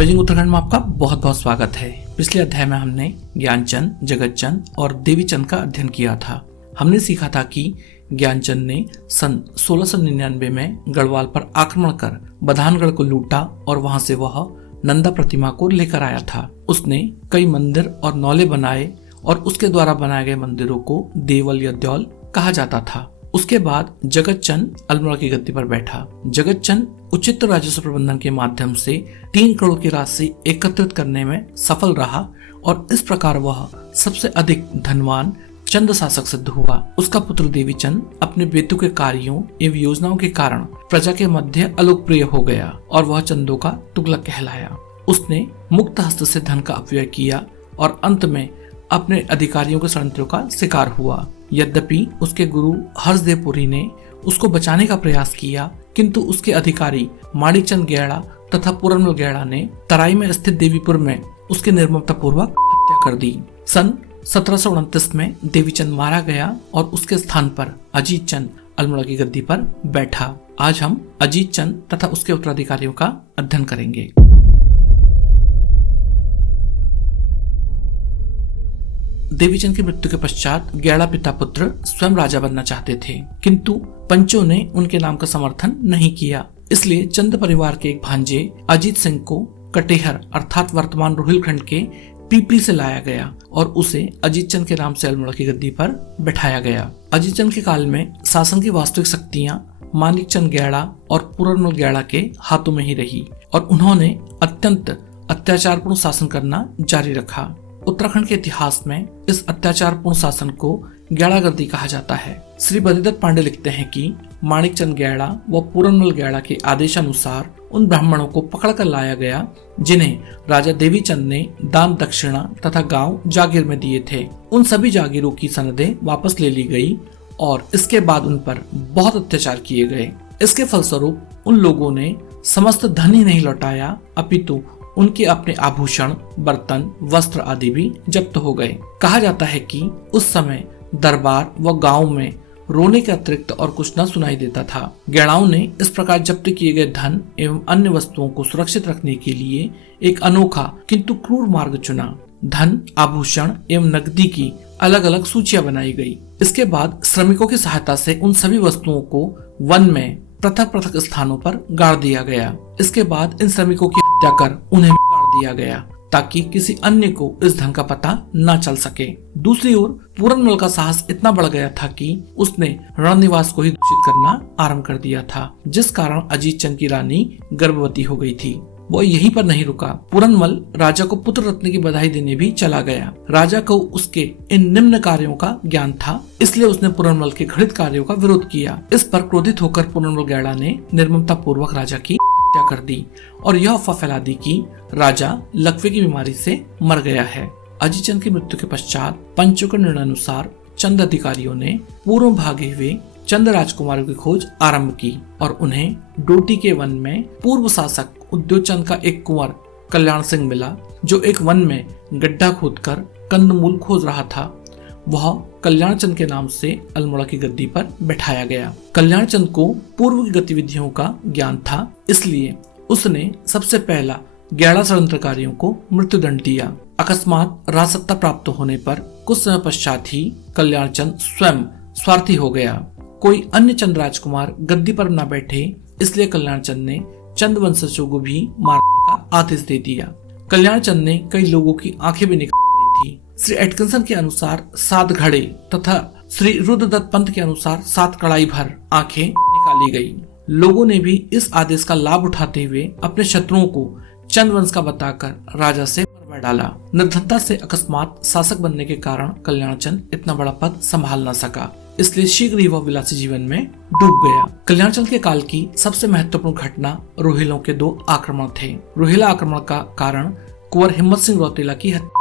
Amazing Uttarakhand में आपका बहुत बहुत स्वागत है। पिछले अध्याय में हमने ज्ञानचंद, जगतचंद और देवीचंद का अध्ययन किया था। हमने सीखा था कि ज्ञानचंद ने सन 1699 में गढ़वाल पर आक्रमण कर बधानगढ़ को लूटा और वहां से वह नंदा प्रतिमा को लेकर आया था। उसने कई मंदिर और नौले बनाए और उसके द्वारा बनाए गए मंदिरों को देवल या द्योल कहा जाता था। उसके बाद जगतचंद अल्मोड़ा की गद्दी पर बैठा। जगतचंद उचित राजस्व प्रबंधन के माध्यम से 3 करोड़ की राशि एकत्रित करने में सफल रहा और इस प्रकार वह सबसे अधिक धनवान चंद शासक सिद्ध हुआ। उसका पुत्र देवीचंद अपने बेटों के कार्यों एवं योजनाओं के कारण प्रजा के मध्य अलोकप्रिय हो गया और वह चंदों का तुगलक कहलाया। उसने मुक्त हस्त से धन का अपव्यय किया और अंत में अपने अधिकारियों के षड्यंत्रों का शिकार हुआ। यद्यपि उसके गुरु हर्षदेव पुरी ने उसको बचाने का प्रयास किया, किंतु उसके अधिकारी माणिकचंद गैड़ा तथा पूरनमल गैड़ा ने तराई में स्थित देवीपुर में उसकी निर्ममता पूर्वक हत्या कर दी। सन 1729 में देवीचंद मारा गया और उसके स्थान पर अजीत चंद अल्मोड़ा की गद्दी पर बैठा। आज हम अजीत चंद तथा उसके उत्तराधिकारियों का अध्ययन करेंगे। देवीचंद की मृत्यु के पश्चात गैड़ा पिता पुत्र स्वयं राजा बनना चाहते थे, किंतु पंचों ने उनके नाम का समर्थन नहीं किया। इसलिए चंद परिवार के एक भांजे अजीत सिंह को कटेहर अर्थात वर्तमान रोहिलखंड के पीपली से लाया गया और उसे अजीत चंद के नाम से अल्मोड़ा की गद्दी पर बैठाया गया। अजीत चंद के काल में शासन की वास्तविक शक्तियां माणिकचंद गैड़ा और पूरनमल गैड़ा के हाथों में ही रही और उन्होंने अत्यंत अत्याचारपूर्ण शासन करना जारी रखा। उत्तराखंड के इतिहास में इस अत्याचारपूर्ण शासन को गैड़ागर्दी कहा जाता है। श्री बद्रीदत्त पांडे लिखते हैं कि माणिकचंद गैड़ा व पूरनमल गैड़ा के आदेशानुसार उन ब्राह्मणों को पकड़कर लाया गया जिन्हें राजा देवीचंद ने दान दक्षिणा तथा गांव जागीर में दिए थे। उन सभी जागीरों की सनदें वापस ले ली गई और इसके बाद उन पर बहुत अत्याचार किए गए। इसके फलस्वरूप उन लोगों ने समस्त धन ही नहीं लौटाया, अपितु उनके अपने आभूषण, बर्तन, वस्त्र आदि भी जब्त हो गए। कहा जाता है कि उस समय दरबार व गांव में रोने के अतिरिक्त और कुछ न सुनाई देता था। गैड़ाओं ने इस प्रकार जब्त किए गए धन एवं अन्य वस्तुओं को सुरक्षित रखने के लिए एक अनोखा किंतु क्रूर मार्ग चुना। धन, आभूषण एवं नकदी की अलग अलग सूचियां बनाई गई। इसके बाद श्रमिकों की सहायता से उन सभी वस्तुओं को वन में पृथक पृथक स्थानों पर गाड़ दिया गया। इसके बाद इन श्रमिकों की हत्या कर उन्हें भी गाड़ दिया गया ताकि किसी अन्य को इस धन का पता न चल सके। दूसरी ओर पूरनमल का साहस इतना बढ़ गया था कि उसने रणनिवास को ही दूषित करना आरंभ कर दिया था, जिस कारण अजीत चंद की रानी गर्भवती हो गई थी। वो यहीं पर नहीं रुका। पूरनमल राजा को पुत्र रत्न की बधाई देने भी चला गया। राजा को उसके इन निम्न कार्यों का ज्ञान था, इसलिए उसने पूरनमल के घृणित कार्यों का विरोध किया। इस पर क्रोधित होकर पूरनमल गैड़ा ने निर्ममता पूर्वक राजा की हत्या कर दी और यह अफवाह फैला दी कि राजा लकवे की बीमारी से मर गया है। अजीत चंद की मृत्यु के पश्चात पंचों के निर्णय अनुसार चंद अधिकारियों ने पूर्व भागे हुए चंद राजकुमारों की खोज आरंभ की और उन्हें डोटी के वन में पूर्व शासक उद्योगचंद का एक कुंवर कल्याण सिंह मिला, जो एक वन में गड्ढा खोदकर कंदमूल खोज रहा था। वह कल्याण चंद के नाम से अल्मोड़ा की गद्दी पर बैठाया गया। कल्याण चंद को पूर्व की गतिविधियों का ज्ञान था, इसलिए उसने सबसे पहला गैड़ा षड्यंत्रकारियों को मृत्युदंड दिया। अकस्मात राजसत्ता प्राप्त होने पर कुछ समय पश्चात ही कल्याण चंद स्वयं स्वार्थी हो गया। कोई अन्य चंद राजकुमार गद्दी पर न बैठे, इसलिए कल्याण चंद ने चंद वंशजों को भी मारने का आदेश दे दिया। कल्याण चंद ने कई लोगों की आंखें भी निकाल दी थी। श्री एटकिंसन के अनुसार 7 घड़े तथा श्री रुद्रदत्त पंत के अनुसार 7 कड़ाई भर आंखें निकाली गई। लोगों ने भी इस आदेश का लाभ उठाते हुए अपने शत्रुओं को चंद वंश का बताकर राजा से मरवा डाला। निर्धनता से अकस्मात शासक बनने के कारण कल्याण चंद इतना बड़ा पद संभाल न सका, इसलिए शीघ्र ही वह विलासी जीवन में डूब गया। कल्याण चंद के काल की सबसे महत्वपूर्ण घटना रोहिलों के 2 आक्रमण थे। रोहिला आक्रमण का कारण कुंवर हिम्मत सिंह रौतेला की हत्या थी।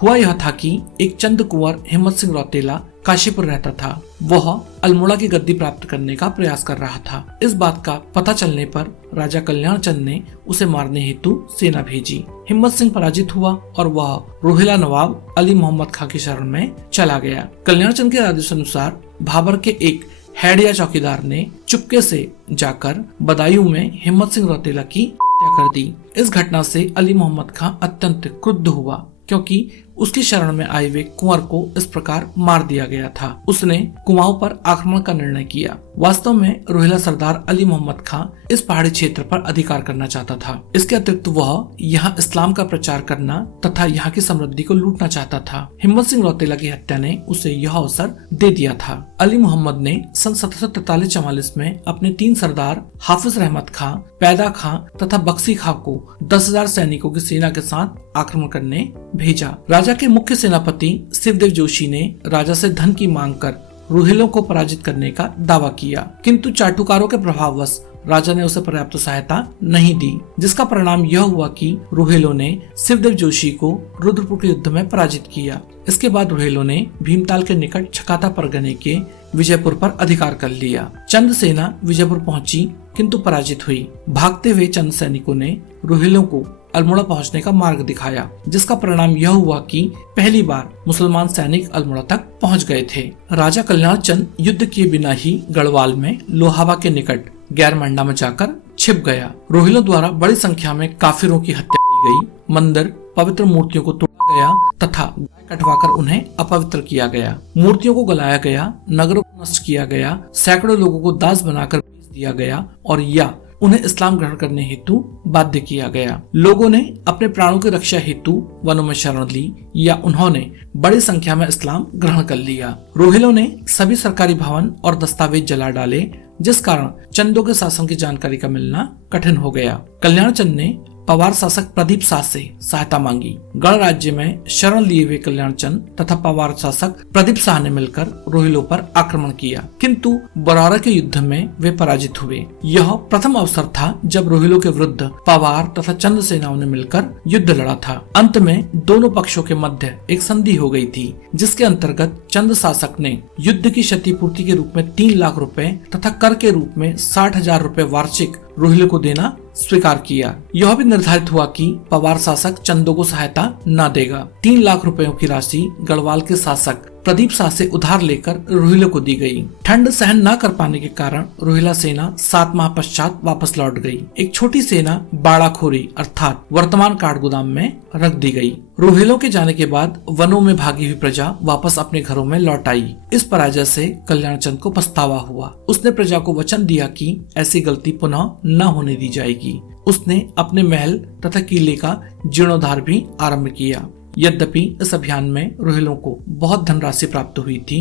हुआ यह था कि एक चंद कुंवर हिम्मत सिंह रौतेला काशीपुर रहता था। वह अल्मोड़ा की गद्दी प्राप्त करने का प्रयास कर रहा था। इस बात का पता चलने पर राजा कल्याण चंद ने उसे मारने हेतु सेना भेजी। हिम्मत सिंह पराजित हुआ और वह रोहिला नवाब अली मोहम्मद खां की शरण में चला गया। कल्याण चंद के आदेशानुसार भाबर के एक हैडिया चौकीदार ने चुपके से जाकर बदायूं में हिम्मत सिंह रौतेला की हत्या कर दी। इस घटना से अली मोहम्मद खां अत्यंत क्रुद्ध हुआ क्योंकि उसकी शरण में आए हुए कुंवर को इस प्रकार मार दिया गया था। उसने कुमाऊं पर आक्रमण का निर्णय किया। वास्तव में रोहिला सरदार अली मोहम्मद खां इस पहाड़ी क्षेत्र पर अधिकार करना चाहता था। इसके अतिरिक्त वह यहाँ इस्लाम का प्रचार करना तथा यहाँ की समृद्धि को लूटना चाहता था। हिम्मत सिंह रौतेला की हत्या ने उसे यह अवसर दे दिया था। अली मोहम्मद ने सन 1743-44 में अपने 3 सरदार हाफिज रहमत खां, पैदा खां तथा बख्शी खां को 10,000 सैनिकों की सेना के साथ आक्रमण करने भेजा। राजा के मुख्य सेनापति शिवदेव जोशी ने राजा से धन की मांग कर रोहिलों को पराजित करने का दावा किया, किंतु चाटुकारों के प्रभाववश राजा ने उसे पर्याप्त सहायता नहीं दी, जिसका परिणाम यह हुआ कि रोहिलों ने शिवदेव जोशी को रुद्रपुर के युद्ध में पराजित किया। इसके बाद रोहिलों ने भीमताल के निकट छकाता परगने के विजयपुर पर अधिकार कर लिया। चंद सेना विजयपुर पहुंची किंतु पराजित हुई। भागते हुए चंद सैनिकों ने रोहिलों को अल्मोड़ा पहुंचने का मार्ग दिखाया, जिसका परिणाम यह हुआ कि पहली बार मुसलमान सैनिक अल्मोड़ा तक पहुंच गए थे। राजा कल्याण चंद युद्ध किए बिना ही गढ़वाल में लोहावा के निकट गैरमंडा में जाकर छिप गया। रोहिलों द्वारा बड़ी संख्या में काफिरों की हत्या की गई, मंदिर पवित्र मूर्तियों को तोड़ा गया तथा गाय कटवाकर उन्हें अपवित्र किया गया, मूर्तियों को गलाया गया, नगरों को नष्ट किया गया, सैकड़ों लोगों को दास बनाकर बेच दिया गया और या उन्हें इस्लाम ग्रहण करने हेतु बाध्य किया गया। लोगों ने अपने प्राणों की रक्षा हेतु वनों में शरण ली या उन्होंने बड़ी संख्या में इस्लाम ग्रहण कर लिया। रोहिलों ने सभी सरकारी भवन और दस्तावेज जला डाले, जिस कारण चंदों के शासन की जानकारी का मिलना कठिन हो गया। कल्याण चंद ने पवार शासक प्रदीप शाह से सहायता मांगी। गढ़ राज्य में शरण लिए हुए कल्याण चंद तथा पवार शासक प्रदीप शाह ने मिलकर रोहिलों पर आक्रमण किया, किंतु बरौरा के युद्ध में वे पराजित हुए। यह प्रथम अवसर था जब रोहिलों के विरुद्ध पवार तथा चंद सेनाओं ने मिलकर युद्ध लड़ा था। अंत में दोनों पक्षों के मध्य एक संधि हो गई थी, जिसके अंतर्गत चंद शासक ने युद्ध की क्षतिपूर्ति के रूप में 3 लाख रुपए तथा कर के रूप में 60,000 रुपए वार्षिक रोहिलों को देना स्वीकार किया। यह भी निर्धारित हुआ कि पवार शासक चंदों को सहायता न देगा। 3 लाख रुपयों की राशि गढ़वाल के शासक प्रदीप शाह से उधार लेकर रोहिलों को दी गई। ठंड सहन न कर पाने के कारण रोहिला सेना 7 माह पश्चात वापस लौट गई। एक छोटी सेना बाड़ाखोरी अर्थात वर्तमान काठगोदाम में रख दी गई। रोहिलों के जाने के बाद वनों में भागी हुई प्रजा वापस अपने घरों में लौट आई। इस पराजय से कल्याण चंद को पछतावा हुआ। उसने प्रजा को वचन दिया कि ऐसी गलती पुनः न होने दी जाएगी। उसने अपने महल तथा किले का जीर्णोद्धार भी आरंभ किया। यद्यपि इस अभियान में रोहिलों को बहुत धनराशि प्राप्त हुई थी,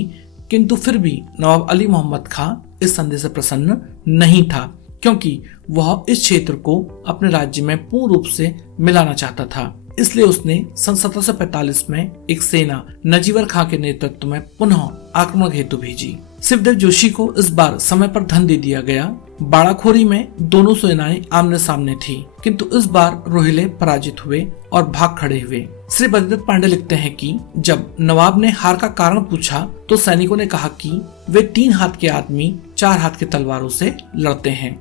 किंतु फिर भी नवाब अली मोहम्मद खां इस संधि से प्रसन्न नहीं था, क्योंकि वह इस क्षेत्र को अपने राज्य में पूर्ण रूप से मिलाना चाहता था। इसलिए उसने सन 1745 में एक सेना नजीवर खां के नेतृत्व में पुनः आक्रमण हेतु भेजी। शिवदेव जोशी को इस बार समय पर धन दे दिया गया। बाड़ाखोरी में दोनों सेनाएं आमने सामने थी, किंतु इस बार रोहिले पराजित हुए और भाग खड़े हुए। श्री बद्रीदत्त पांडे लिखते हैं कि जब नवाब ने हार का कारण पूछा तो सैनिकों ने कहा कि वे 3 हाथ के आदमी 4 हाथ के तलवारों से लड़ते हैं।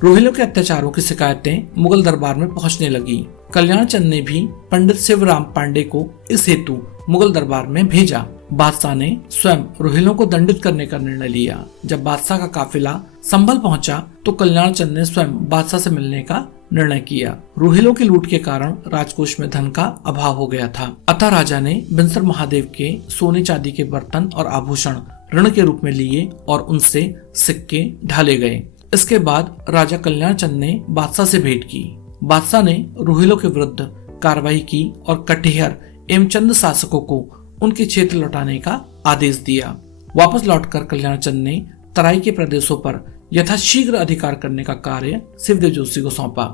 रोहिलों के अत्याचारों की शिकायतें मुगल दरबार में पहुंचने लगी। कल्याण चंद ने भी पंडित शिवराम पांडे को इस हेतु मुगल दरबार में भेजा। बादशाह ने स्वयं रोहिलों को दंडित करने का निर्णय लिया। जब बादशाह का काफिला संभल पहुंचा तो कल्याण चंद ने स्वयं बादशाह से मिलने का निर्णय किया। रोहिलों की लूट के कारण राजकोष में धन का अभाव हो गया था, अतः राजा ने बिनसर महादेव के सोने चांदी के बर्तन और आभूषण ऋण के रूप में लिए और उनसे सिक्के ढाले गए। इसके बाद राजा कल्याण चंद ने बादशाह से भेंट की। बादशाह ने रोहिलों के विरुद्ध कार्रवाई की और कटिहार एवं चंद शासकों को उनके क्षेत्र लौटाने का आदेश दिया। वापस लौटकर कल्याण चंद ने तराई के प्रदेशों पर यथाशीघ्र अधिकार करने का कार्य शिवदेव जोशी को सौंपा।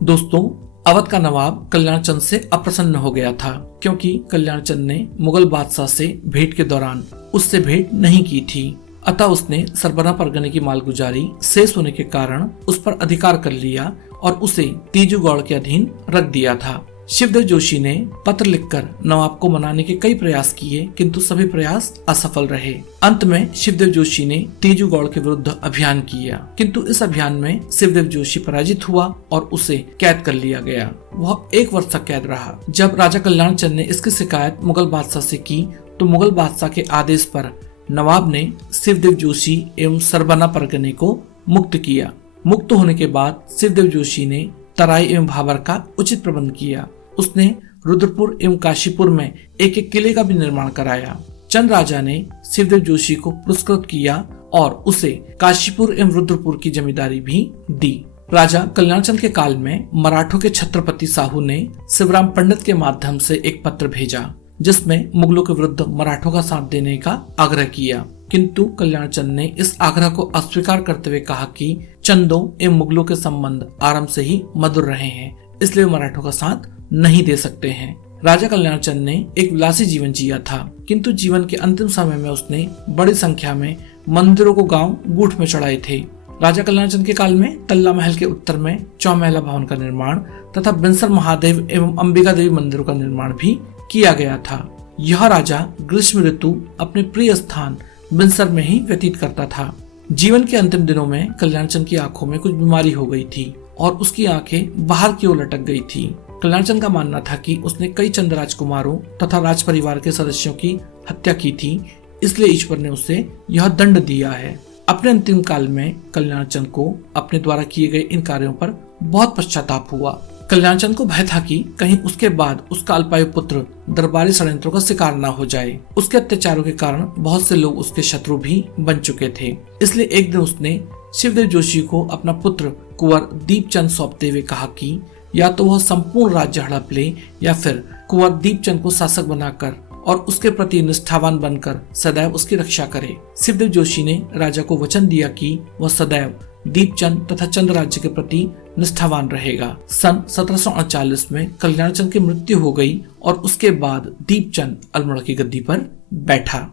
दोस्तों, अवध का नवाब कल्याण चंद से अप्रसन्न हो गया था, क्योंकि कल्याण चंद ने मुगल बादशाह से भेंट के दौरान उससे भेंट नहीं की थी। अतः उसने सरबरा परगने की मालगुजारी शेष होने के कारण उस पर अधिकार कर लिया और उसे तेजूगौड़ के अधीन रख दिया था। शिवदेव जोशी ने पत्र लिखकर नवाब को मनाने के कई प्रयास किए, किंतु सभी प्रयास असफल रहे। अंत में शिवदेव जोशी ने तेजूगौड़ के विरुद्ध अभियान किया, किंतु इस अभियान में शिवदेव जोशी पराजित हुआ और उसे कैद कर लिया गया। वह 1 वर्ष तक कैद रहा। जब राजा कल्याण चंद ने इसकी शिकायत मुगल बादशाह से की तो मुगल बादशाह के आदेश पर नवाब ने शिवदेव जोशी एवं सरबना परगने को मुक्त किया। मुक्त होने के बाद शिवदेव जोशी ने तराई एवं भाबर का उचित प्रबंध किया। उसने रुद्रपुर एवं काशीपुर में एक एक किले का भी निर्माण कराया। चंद राजा ने शिवदेव जोशी को पुरस्कृत किया और उसे काशीपुर एवं रुद्रपुर की जमींदारी भी दी। राजा कल्याणचंद के काल में मराठों के छत्रपति साहू ने शिवराम पंडित के माध्यम से एक पत्र भेजा जिसमें मुगलों के विरुद्ध मराठों का साथ देने का आग्रह किया, किंतु कल्याणचंद ने इस आग्रह को अस्वीकार करते हुए कहा कि चंदों एवं मुगलों के संबंध आरंभ से ही मधुर रहे हैं, इसलिए मराठों का साथ नहीं दे सकते हैं। राजा कल्याणचंद ने एक विलासी जीवन जिया था, किंतु जीवन के अंतिम समय में उसने बड़ी संख्या में मंदिरों को गांव गूठ में चढ़ाए थे। राजा कल्याणचंद के काल में तल्ला महल के उत्तर में चौमहला भवन का निर्माण तथा बिनसर महादेव एवं अंबिका देवी मंदिरों का निर्माण भी किया गया था। यह राजा ग्रीष्म ऋतु अपने प्रिय स्थान बिनसर में ही व्यतीत करता था। जीवन के अंतिम दिनों में कल्याणचंद की आंखों में कुछ बीमारी हो गई थी और उसकी आंखें बाहर की ओर लटक गई थी। कल्याणचंद का मानना था कि उसने कई चंद राजकुमारों तथा राज परिवार के सदस्यों की हत्या की थी, इसलिए ईश्वर ने उसे यह दंड दिया है। अपने अंतिम काल में कल्याणचंद को अपने द्वारा किए गए इन कार्यों पर बहुत पश्चाताप हुआ। कल्याणचंद को भय था कि कहीं उसके बाद उसका अल्पायु पुत्र दरबारी षड्यंत्रों का शिकार न हो जाए। उसके अत्याचारों के कारण बहुत से लोग उसके शत्रु भी बन चुके थे, इसलिए एक दिन उसने शिवदेव जोशी को अपना पुत्र कुंवर दीपचंद सौंपते हुए कहा कि या तो वह संपूर्ण राज्य हड़प ले या फिर कुंवर दीपचंद को शासक बनाकर और उसके प्रति निष्ठावान बनकर सदैव उसकी रक्षा करे। शिवदेव जोशी ने राजा को वचन दिया कि वह सदैव दीपचंद तथा चंद राज्य के प्रति निष्ठावान रहेगा। सन 1739 में कल्याणचंद की मृत्यु हो गई और उसके बाद दीपचंद अल्मोड़ा की गद्दी पर बैठा।